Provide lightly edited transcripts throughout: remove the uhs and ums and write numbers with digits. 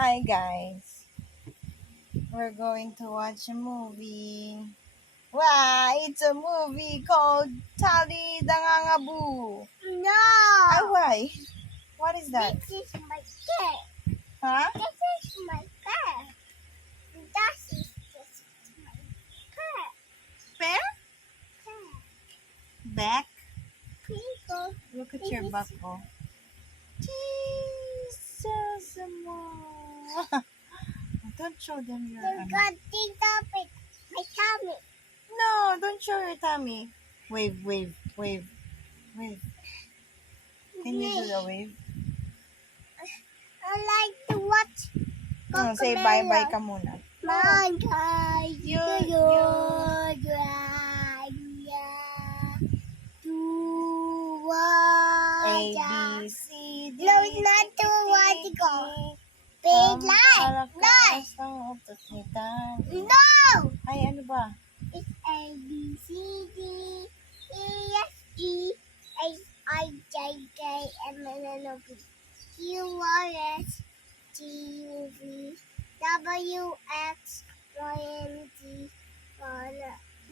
Hi guys, we're going to watch a movie. Wow, it's a movie called Tali Dangangaboo. No! Why? What is that? This is my cat. Huh? This is my cat. This is my cat. Bear? Cat. Back? People. Look at your back, oh. Jesus, Mom. Don't show them your... You got the topic. My tummy. No, don't show your tummy. Wave, wave, wave, wave. Can you do the wave? I like to watch Say bye-bye ka muna. Bye guys. A, B, C, D. No, it's not to watch go. Big line. No. No. Ay, ano ba? It's A, B, C, D, E, F, G, H, I, J, K, M, N, O, P, Q, R, S, T, U, V, W, X, Y, and Z.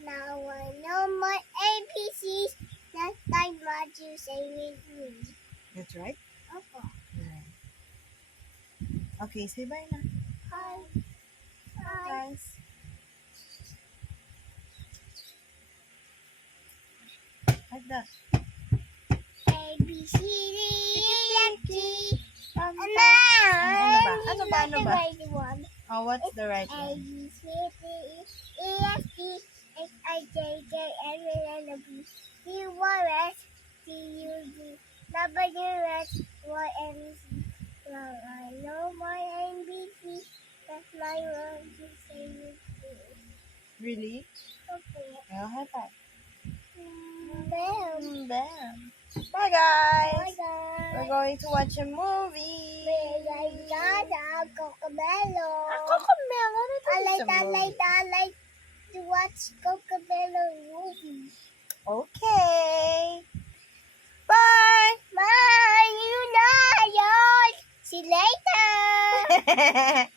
Now I know my ABCs. That's like what you say with me. That's right. Okay. Right. Okay, say bye na. Hi. Hi. Guys. Like that. A, B, C, D, E, F, G. Ano And ba? now, Ano ba? Ano ba? right one. Oh, what's the right A, one? B, C, D, E, F, G, H, I, J, K, L, M, N, O, P, Q, R, S, T, U, V, W, X, Y, and Z. Well, I know my ABC. That's my one to say with you. Really? Okay. Well, high five. Bam. Bam. Bye, guys. Bye, guys. We're going to watch a movie. Cocobello. Cocobello? I like to watch Cocobello movie. Okay. Bye. Bye. You know, see you later.